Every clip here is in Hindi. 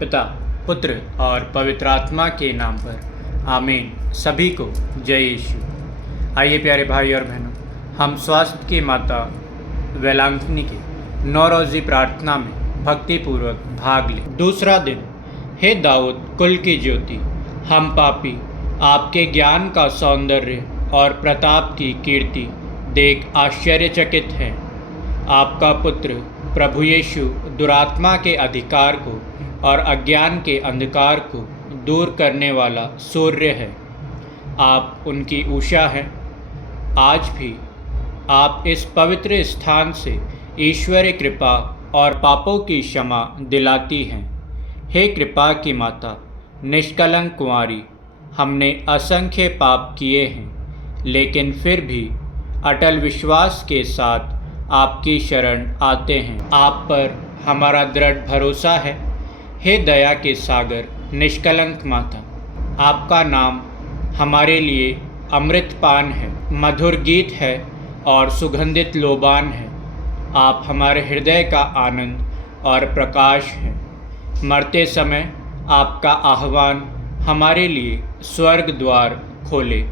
पिता, पुत्र और पवित्र आत्मा के नाम पर आमीन। सभी को जय यीशु। आइए प्यारे भाई और बहनों, हम स्वास्थ्य की माता वेलांकनी के नौरोज़ी प्रार्थना में भक्तिपूर्वक भाग लें। दूसरा दिन। हे दाऊद कुल की ज्योति, हम पापी आपके ज्ञान का सौंदर्य और प्रताप की कीर्ति देख आश्चर्यचकित हैं। आपका पुत्र प्रभु यीशु दुरात्मा के अधिकार को और अज्ञान के अंधकार को दूर करने वाला सूर्य है। आप उनकी उषा हैं। आज भी आप इस पवित्र स्थान से ईश्वरीय कृपा और पापों की क्षमा दिलाती हैं। हे कृपा की माता, निष्कलंक कुंवारी, हमने असंख्य पाप किए हैं, लेकिन फिर भी अटल विश्वास के साथ आपकी शरण आते हैं। आप पर हमारा दृढ़ भरोसा है। हे दया के सागर, निष्कलंक माता, आपका नाम हमारे लिए अमृतपान है, मधुर गीत है और सुगंधित लोबान है। आप हमारे हृदय का आनंद और प्रकाश हैं। मरते समय आपका आह्वान हमारे लिए स्वर्ग द्वार खोले।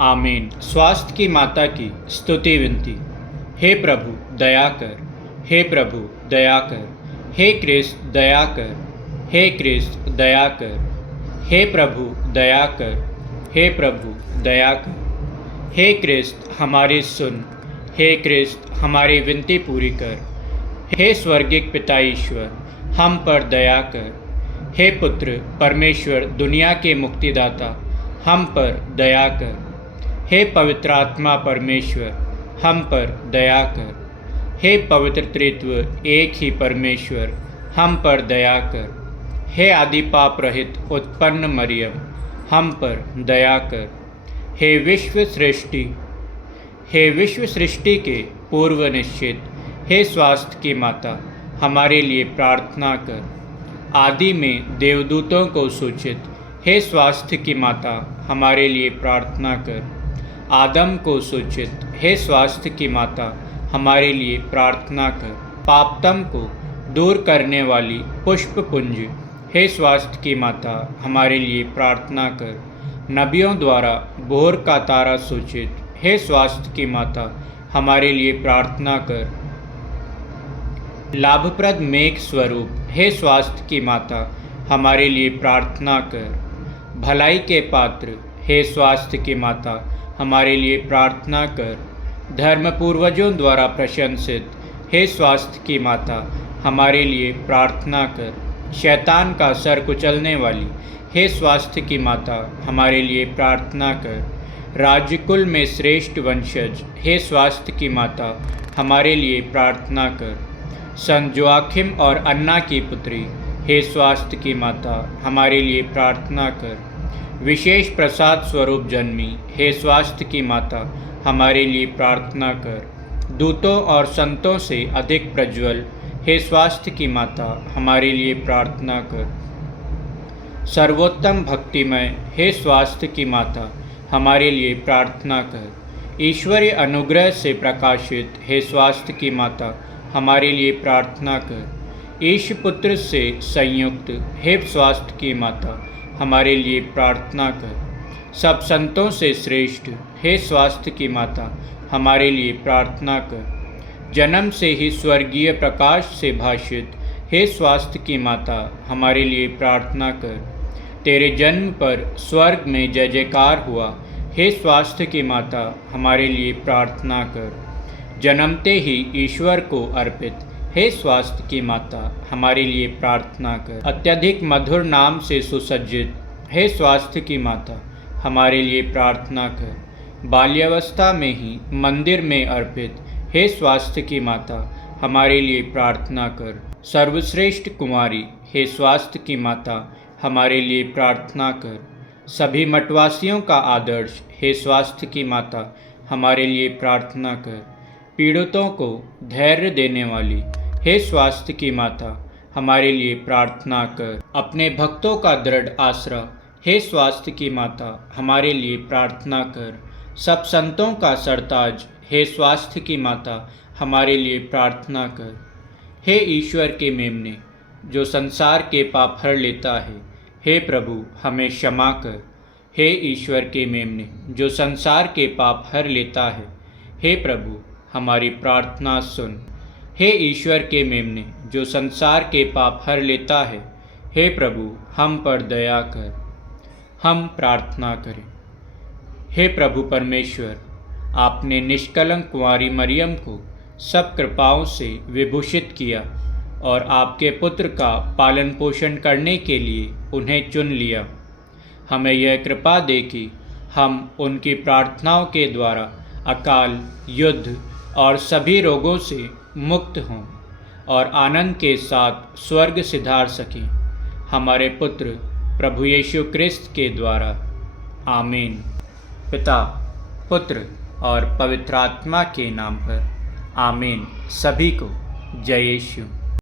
आमीन। स्वास्थ्य की माता की स्तुति विनती। हे प्रभु दया कर, हे प्रभु दया कर, हे क्रिस्त दया कर, हे क्रिस्त दया कर, हे प्रभु दया कर, हे प्रभु दया कर। हे क्रिस्त हमारी सुन, हे क्रिस्त हमारी विनती पूरी कर। हे स्वर्गिक पिता ईश्वर, हम पर दया कर। हे पुत्र परमेश्वर दुनिया के मुक्तिदाता, हम पर दया कर। हे पवित्र आत्मा परमेश्वर, हम पर दया कर। हे पवित्र त्रित्व एक ही परमेश्वर, हम पर दया कर। हे आदि पाप रहित उत्पन्न मरियम, हम पर दया कर। हे विश्व सृष्टि के पूर्व निश्चित, हे स्वास्थ्य की माता, हमारे लिए प्रार्थना कर। आदि में देवदूतों को सूचित, हे स्वास्थ्य की माता, हमारे लिए प्रार्थना कर। आदम को सूचित, हे स्वास्थ्य की माता, हमारे लिए प्रार्थना कर। पापतम को दूर करने वाली पुष्पपुंज, हे स्वास्थ्य की माता, हमारे लिए प्रार्थना कर। नबियों द्वारा भोर का तारा सूचित, हे स्वास्थ्य की माता, हमारे लिए प्रार्थना कर। लाभप्रद मेघ स्वरूप, हे स्वास्थ्य की माता, हमारे लिए प्रार्थना कर। भलाई के पात्र, हे स्वास्थ्य की माता, हमारे लिए प्रार्थना कर। धर्म पूर्वजों द्वारा प्रशंसित, हे स्वास्थ्य की माता, हमारे लिए प्रार्थना कर। शैतान का सर कुचलने वाली, हे स्वास्थ्य की माता, हमारे लिए प्रार्थना कर। राजकुल में श्रेष्ठ वंशज, हे स्वास्थ्य की माता, हमारे लिए प्रार्थना कर। संत जोआखिम और अन्ना की पुत्री, हे स्वास्थ्य की माता, हमारे लिए प्रार्थना कर। विशेष प्रसाद स्वरूप जन्मी, हे स्वास्थ्य की माता, हमारे लिए प्रार्थना कर। दूतों और संतों से अधिक प्रज्वल, हे स्वास्थ्य की माता, हमारे लिए प्रार्थना कर। सर्वोत्तम भक्तिमय, हे स्वास्थ्य की माता, हमारे लिए प्रार्थना कर। ईश्वरीय अनुग्रह से प्रकाशित, हे स्वास्थ्य की माता, हमारे लिए प्रार्थना कर। ईश पुत्र से संयुक्त, हे स्वास्थ्य की माता, हमारे लिए प्रार्थना कर। सब संतों से श्रेष्ठ, हे स्वास्थ्य की माता, हमारे लिए प्रार्थना कर। जन्म से ही स्वर्गीय प्रकाश से भाषित, हे स्वास्थ्य की माता, हमारे लिए प्रार्थना कर। तेरे जन्म पर स्वर्ग में जय जयकार हुआ, हे स्वास्थ्य की माता, हमारे लिए प्रार्थना कर। जन्मते ही ईश्वर को अर्पित, हे स्वास्थ्य की माता, हमारे लिए प्रार्थना कर। अत्यधिक मधुर नाम से सुसज्जित, हे स्वास्थ्य की माता, हमारे लिए प्रार्थना कर। बाल्यावस्था में ही मंदिर में अर्पित, हे स्वास्थ्य की माता, हमारे लिए प्रार्थना कर। सर्वश्रेष्ठ कुमारी, हे स्वास्थ्य की माता, हमारे लिए प्रार्थना कर। सभी मठवासियों का आदर्श, हे स्वास्थ्य की माता, हमारे लिए प्रार्थना कर। पीड़ितों को धैर्य देने वाली, हे स्वास्थ्य की माता, हमारे लिए प्रार्थना कर। अपने भक्तों का दृढ़ आसरा, हे स्वास्थ्य की माता, हमारे लिए प्रार्थना कर। सब संतों का सरताज, हे स्वास्थ्य की माता, हमारे लिए प्रार्थना कर। हे ईश्वर के मेमने, जो संसार के पाप हर लेता है, हे प्रभु हमें क्षमा कर। हे ईश्वर के मेमने, जो संसार के पाप हर लेता है, हे प्रभु हमारी प्रार्थना सुन। हे ईश्वर के मेमने, जो संसार के पाप हर लेता है, हे प्रभु हम पर दया कर। हम प्रार्थना करें। हे प्रभु परमेश्वर, आपने निष्कलंक कुंवारी मरियम को सब कृपाओं से विभूषित किया और आपके पुत्र का पालन पोषण करने के लिए उन्हें चुन लिया। हमें यह कृपा दे कि हम उनकी प्रार्थनाओं के द्वारा अकाल, युद्ध और सभी रोगों से मुक्त हों और आनंद के साथ स्वर्ग सिधार सकें। हमारे पुत्र प्रभु यीशु क्रिस्त के द्वारा। आमीन। पिता, पुत्र और पवित्र आत्मा के नाम पर। आमीन। सभी को जय यीशु।